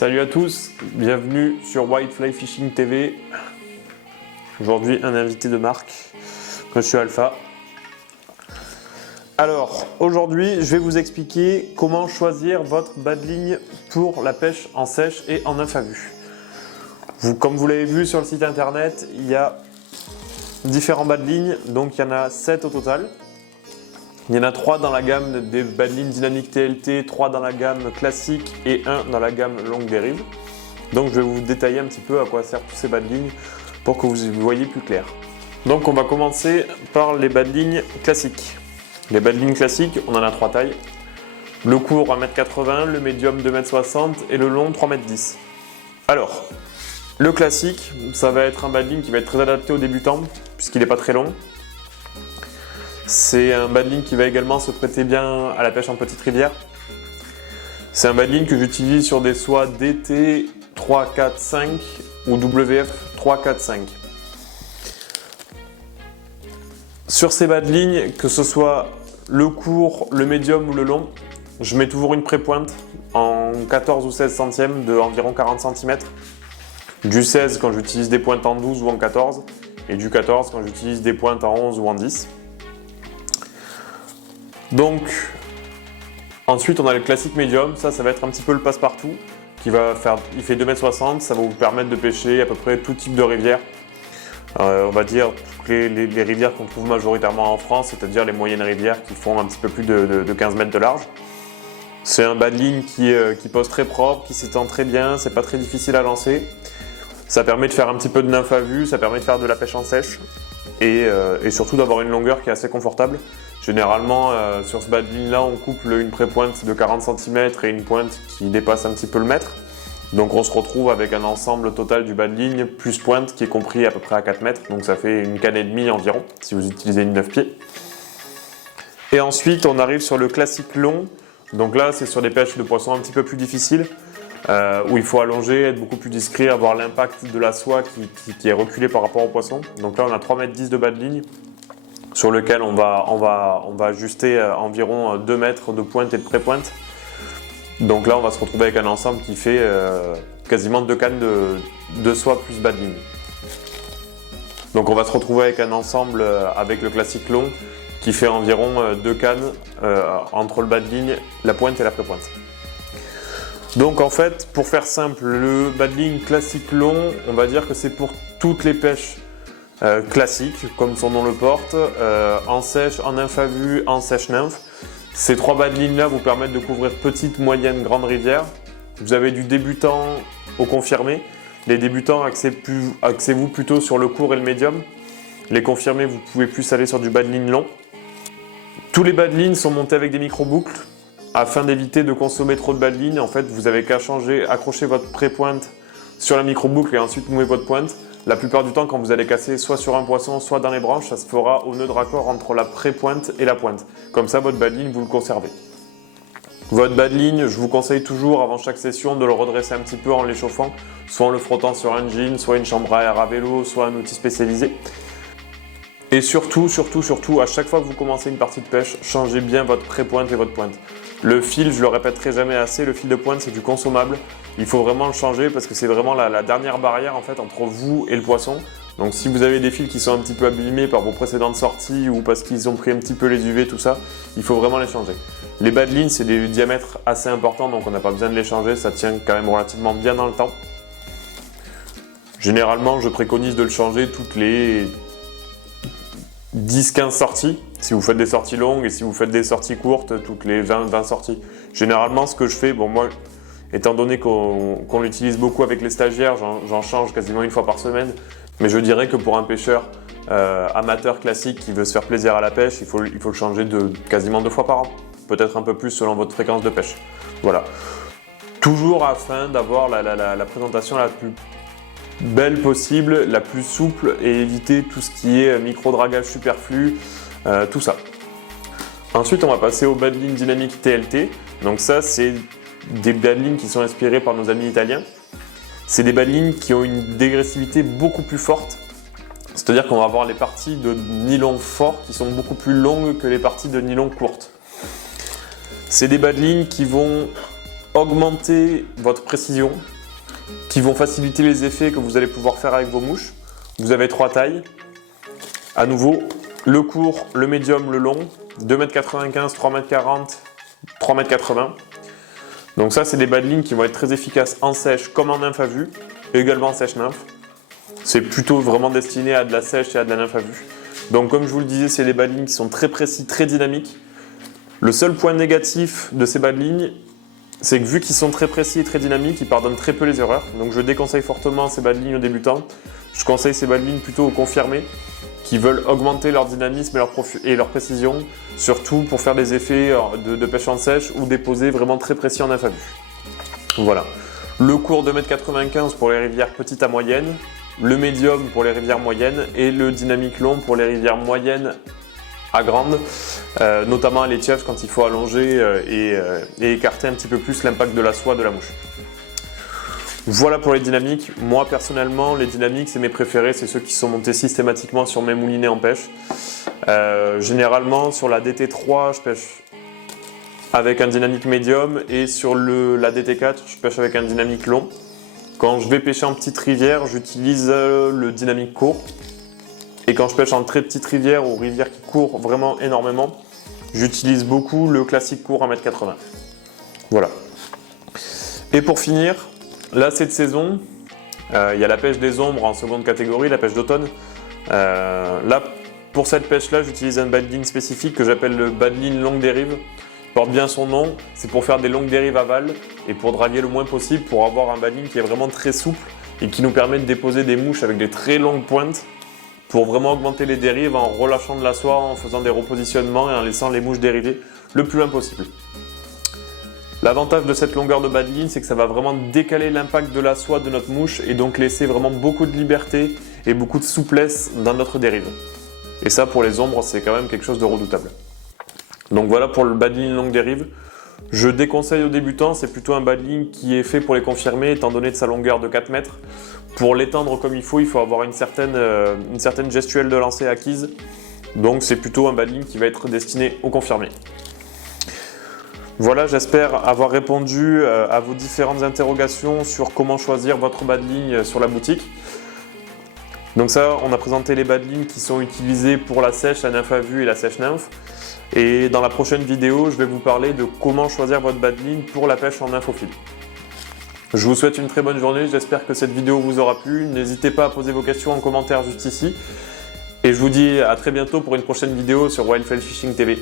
Salut à tous, bienvenue sur Whitefly Fishing TV. Aujourd'hui un invité de marque, Monsieur Alpha. Alors aujourd'hui je vais vous expliquer comment choisir votre bas de ligne pour la pêche en sèche et en nymphe à vue. Comme vous l'avez vu sur le site internet, il y a différents bas de ligne, donc il y en a 7 au total. Il y en a 3 dans la gamme des bas de ligne dynamique TLT, 3 dans la gamme classique et 1 dans la gamme longue dérive. Donc je vais vous détailler un petit peu à quoi servent tous ces bas de ligne pour que vous voyez plus clair. Donc on va commencer par les bas de ligne classiques. Les bas de ligne classiques, on en a 3 tailles. Le court 1m80, le médium 2m60 et le long 3m10. Alors, le classique, ça va être un bas de ligne qui va être très adapté aux débutants puisqu'il n'est pas très long. C'est un bas de ligne qui va également se prêter bien à la pêche en petite rivière. C'est un bas de ligne que j'utilise sur des soies DT 3, 4, 5 ou WF 3, 4, 5. Sur ces bas de ligne, que ce soit le court, le médium ou le long, je mets toujours une pré-pointe en 14 ou 16 centièmes de environ 40 cm. Du 16 quand j'utilise des pointes en 12 ou en 14 et du 14 quand j'utilise des pointes en 11 ou en 10. Donc, ensuite on a le classique médium, ça va être un petit peu le passe-partout, il fait 2m60, ça va vous permettre de pêcher à peu près tout type de rivière. On va dire toutes les rivières qu'on trouve majoritairement en France, c'est-à-dire les moyennes rivières qui font un petit peu plus de 15 mètres de large. C'est un bas de ligne qui pose très propre, qui s'étend très bien, c'est pas très difficile à lancer. Ça permet de faire un petit peu de nymphe à vue, ça permet de faire de la pêche en sèche et surtout d'avoir une longueur qui est assez confortable. Généralement, sur ce bas de ligne-là, on couple une pré-pointe de 40 cm et une pointe qui dépasse un petit peu le mètre. Donc on se retrouve avec un ensemble total du bas de ligne plus pointe qui est compris à peu près à 4 mètres. Donc ça fait une canne et demie environ si vous utilisez une 9 pieds. Et ensuite, on arrive sur le classique long. Donc là, c'est sur des pêches de poissons un petit peu plus difficiles. Où il faut allonger, être beaucoup plus discret, avoir l'impact de la soie qui est reculé par rapport au poisson. Donc là, on a 3,10 m de bas de ligne sur lequel on va ajuster environ 2 mètres de pointe et de pré-pointe. Donc là, on va se retrouver avec un ensemble qui fait quasiment 2 cannes de soie plus bas de ligne. Donc on va se retrouver avec un ensemble avec le classique long qui fait environ 2 cannes entre le bas de ligne, la pointe et la pré-pointe. Donc en fait, pour faire simple, le bas de ligne classique long, on va dire que c'est pour toutes les pêches classiques, comme son nom le porte, en sèche, en nymphe à vue, en sèche-nymphe. Ces 3 bas de ligne là vous permettent de couvrir petite, moyenne, grande rivière. Vous avez du débutant au confirmé. Les débutants, axez-vous plutôt sur le court et le médium. Les confirmés, vous pouvez plus aller sur du bas de ligne long. Tous les bas de ligne sont montés avec des micro-boucles. Afin d'éviter de consommer trop de bas de ligne, en fait, vous avez qu'à accrocher votre pré-pointe sur la micro-boucle et ensuite nouer votre pointe. La plupart du temps, quand vous allez casser soit sur un poisson, soit dans les branches, ça se fera au nœud de raccord entre la pré-pointe et la pointe. Comme ça, votre bas de ligne, vous le conservez. Votre bas de ligne, je vous conseille toujours, avant chaque session, de le redresser un petit peu en l'échauffant, soit en le frottant sur un jean, soit une chambre à air à vélo, soit un outil spécialisé. Et surtout, à chaque fois que vous commencez une partie de pêche, changez bien votre pré-pointe et votre pointe. Le fil, je le répéterai jamais assez, le fil de pointe c'est du consommable. Il faut vraiment le changer parce que c'est vraiment la dernière barrière en fait entre vous et le poisson. Donc si vous avez des fils qui sont un petit peu abîmés par vos précédentes sorties ou parce qu'ils ont pris un petit peu les UV, tout ça, il faut vraiment les changer. Les bas de ligne, c'est des diamètres assez importants donc on n'a pas besoin de les changer, ça tient quand même relativement bien dans le temps. Généralement, je préconise de le changer toutes les 10-15 sorties, si vous faites des sorties longues et si vous faites des sorties courtes, toutes les 20 sorties. Généralement, ce que je fais, bon moi, étant donné qu'on l'utilise beaucoup avec les stagiaires, j'en change quasiment une fois par semaine, mais je dirais que pour un pêcheur amateur classique qui veut se faire plaisir à la pêche, il faut le changer quasiment 2 fois par an, peut-être un peu plus selon votre fréquence de pêche. Voilà. Toujours afin d'avoir la présentation la plus belle possible, la plus souple et éviter tout ce qui est micro-dragage superflu, tout ça. Ensuite, on va passer au bas de ligne dynamique TLT. Donc ça, c'est des bas de ligne qui sont inspirés par nos amis italiens. C'est des bas de ligne qui ont une dégressivité beaucoup plus forte. C'est-à-dire qu'on va avoir les parties de nylon fort qui sont beaucoup plus longues que les parties de nylon courtes. C'est des bas de ligne qui vont augmenter votre précision, qui vont faciliter les effets que vous allez pouvoir faire avec vos mouches. Vous avez 3 tailles. À nouveau, le court, le médium, le long, 2,95 m, 3,40 m, 3,80 m. Donc ça, c'est des bas de ligne qui vont être très efficaces en sèche comme en nymphe à vue, et également en sèche-nymphe. C'est plutôt vraiment destiné à de la sèche et à de la nymphe à vue. Donc comme je vous le disais, c'est des bas de ligne qui sont très précis, très dynamiques. Le seul point négatif de ces bas de ligne, c'est que vu qu'ils sont très précis et très dynamiques, ils pardonnent très peu les erreurs. Donc je déconseille fortement ces bas de ligne aux débutants. Je conseille ces bas de ligne plutôt aux confirmés qui veulent augmenter leur dynamisme et leur précision, surtout pour faire des effets de pêche en sèche ou des posés vraiment très précis en nymphe à vue. Voilà. Le court 2,95 m pour les rivières petites à moyennes, le médium pour les rivières moyennes et le dynamique long pour les rivières moyennes à grandes, notamment à l'étiage quand il faut allonger et écarter un petit peu plus l'impact de la soie de la mouche. Voilà pour les dynamiques. Moi personnellement, les dynamiques c'est mes préférés, c'est ceux qui sont montés systématiquement sur mes moulinets en pêche. Généralement sur la DT3 je pêche avec un dynamique médium et sur la DT4 je pêche avec un dynamique long. Quand je vais pêcher en petite rivière, j'utilise le dynamique court. Et quand je pêche en très petite rivière ou rivière qui court vraiment énormément, j'utilise beaucoup le classique court 1,80 m. Voilà. Et pour finir, là cette saison, il y a la pêche des ombres en seconde catégorie, la pêche d'automne. Là, pour cette pêche-là, j'utilise un bas de ligne spécifique que j'appelle le bas de ligne longue dérive. Il porte bien son nom, c'est pour faire des longues dérives aval et pour draguer le moins possible, pour avoir un bas de ligne qui est vraiment très souple et qui nous permet de déposer des mouches avec des très longues pointes pour vraiment augmenter les dérives en relâchant de la soie, en faisant des repositionnements et en laissant les mouches dériver le plus loin possible. L'avantage de cette longueur de bas de ligne, c'est que ça va vraiment décaler l'impact de la soie de notre mouche et donc laisser vraiment beaucoup de liberté et beaucoup de souplesse dans notre dérive. Et ça, pour les ombres, c'est quand même quelque chose de redoutable. Donc voilà pour le bas de ligne longue dérive. Je déconseille aux débutants, c'est plutôt un bas de ligne qui est fait pour les confirmer étant donné de sa longueur de 4 mètres. Pour l'étendre comme il faut avoir une certaine gestuelle de lancer acquise. Donc c'est plutôt un bas de ligne qui va être destiné aux confirmés. Voilà, j'espère avoir répondu à vos différentes interrogations sur comment choisir votre bas de ligne sur la boutique. Donc ça, on a présenté les bas de ligne qui sont utilisés pour la sèche, la nymphe à vue et la sèche nymphe. Et dans la prochaine vidéo, je vais vous parler de comment choisir votre bas de ligne pour la pêche en nymphophile. Je vous souhaite une très bonne journée, j'espère que cette vidéo vous aura plu. N'hésitez pas à poser vos questions en commentaire juste ici. Et je vous dis à très bientôt pour une prochaine vidéo sur Wild Fly Fishing TV.